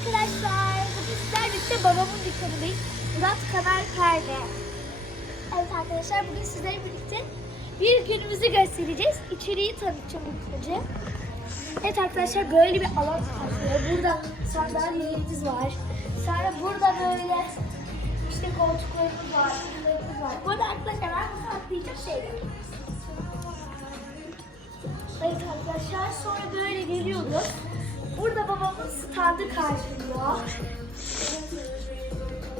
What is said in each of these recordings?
arkadaşlar. Bugün sizlerle birlikte babamın dükkanındayız. Murat Kamer Perde. Evet arkadaşlar bugün sizlerle birlikte bir günümüzü göstereceğiz. İçeriği tanıtacağım önce. Evet arkadaşlar böyle bir alan kapsıyor. Burada sandalyelerimiz var. Sonra burada böyle işte koltuklarımız var, var. Burada arkadaşlar ben bunu saklayacak şeyler. Evet arkadaşlar sonra böyle geliyoruz. Burada babamın standı karşılıyor.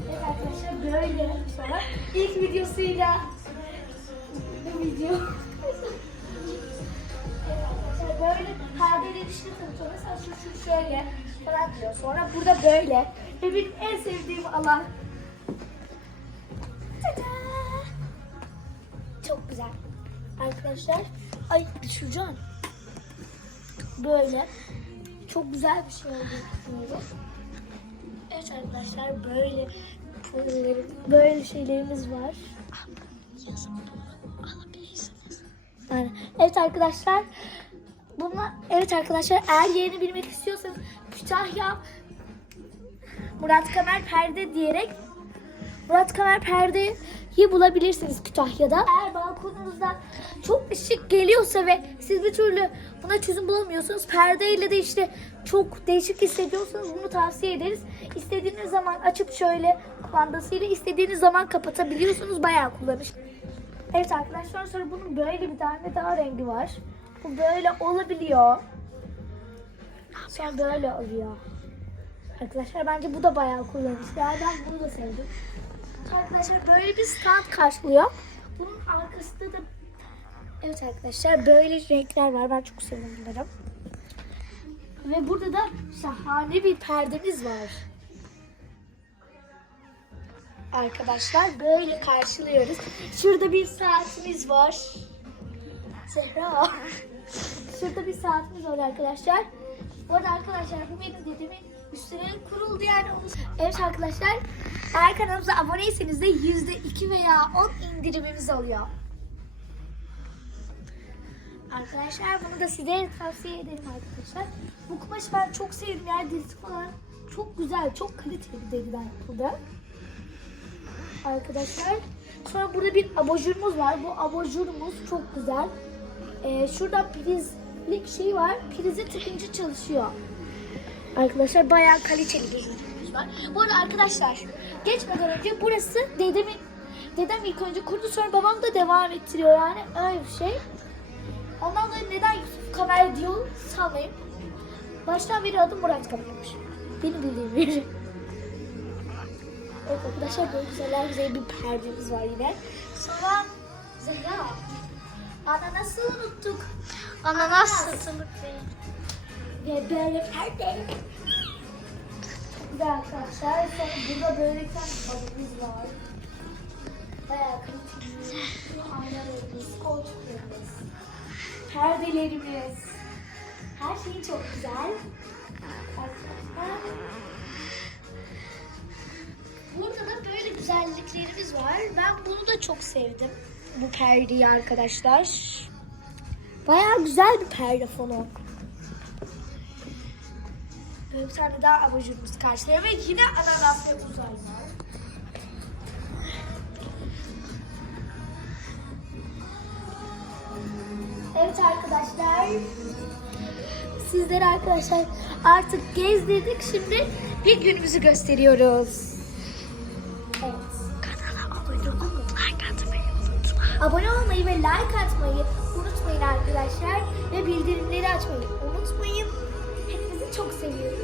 Evet arkadaşlar böyle sonra ilk videosuyla bu video. Evet böyle perdeleri işte tanıtıyor. Mesela şu, şu şöyle falan diyor. Sonra burada böyle. Ve benim en sevdiğim alan. Tada! Çok güzel. Arkadaşlar. Ay düşüreceğim. Böyle. Çok güzel bir şey olduğunu düşünüyorum. Evet arkadaşlar böyle böyle şeylerimiz var. Aynen. Evet arkadaşlar. Bunlar, evet arkadaşlar eğer yerini bilmek istiyorsanız Kütahya Murat Kamer Perde diyerek Murat Kamer Perde'yi bulabilirsiniz Kütahya'da. Eğer balkonunuzda çok ışık geliyorsa ve siz bir türlü buna çözüm bulamıyorsanız perdeyle de işte çok değişik hissediyorsanız bunu tavsiye ederiz. İstediğiniz zaman açıp şöyle kumandasıyla istediğiniz zaman kapatabiliyorsunuz. Bayağı kullanışlı. Evet arkadaşlar sonra bunun böyle bir tane daha rengi var. Bu böyle olabiliyor. Sonra böyle oluyor. Arkadaşlar bence bu da bayağı kullanışlı. Ben bunu da sevdim. Arkadaşlar böyle bir stand karşılıyor. Bunun arkasında da Evet arkadaşlar böyle renkler var. Ben çok seviyorum bunları. Ve burada da şahane bir perdemiz var. Arkadaşlar böyle karşılıyoruz. Şurada bir saatimiz var. Zehra. Şurada bir saatimiz var arkadaşlar. Bu arada arkadaşlar bu benim dedemin üstüne kuruldu yani. Evet arkadaşlar eğer kanalımıza aboneyseniz de %2 veya 10 indirimimiz oluyor. Arkadaşlar bunu da size tavsiye ederim arkadaşlar. Bu kumaşı ben çok sevdim. Yani derisi falan çok güzel, çok kaliteli bir deriden yapıldı. Arkadaşlar. Sonra burada bir abajurumuz var. Bu abajurumuz çok güzel. Ee, şurada prizlik şey var. Prize tıkınca çalışıyor. Arkadaşlar bayağı kaliteli bir var. Bu arada arkadaşlar geçmeden önce burası dedemin dedem ilk önce kurdu sonra babam da devam ettiriyor yani öyle bir şey. Ondan sonra neden Yusuf Kamer diyor sanmayın. Baştan beri adım Murat Kamer'miş. Benim bildiğim biri. Evet arkadaşlar böyle güzeller güzel bir perdemiz var yine. Sonra Zehra. Ananası unuttuk. Ananas satılık değil. Ve böyle perde. Güzel arkadaşlar. Burada böyle balımız var. Bayağı kaliteli. Aynalarımız, koltuklarımız, perdelerimiz. Her şey çok güzel. Arkadaşlar. Burada da böyle güzelliklerimiz var. Ben bunu da çok sevdim. Bu perdeyi arkadaşlar. Bayağı güzel bir perde fonu. Bir tane daha abajurumuz karşılıyor ve yine ananas ve uzay var. Evet arkadaşlar. Sizlere arkadaşlar artık gezdirdik. Şimdi bir günümüzü gösteriyoruz. Kanala abone olup like atmayı unutma. Abone olmayı ve like atmayı unutmayın arkadaşlar. Ve bildirimleri açmayı unutmayın. Çok seviyoruz.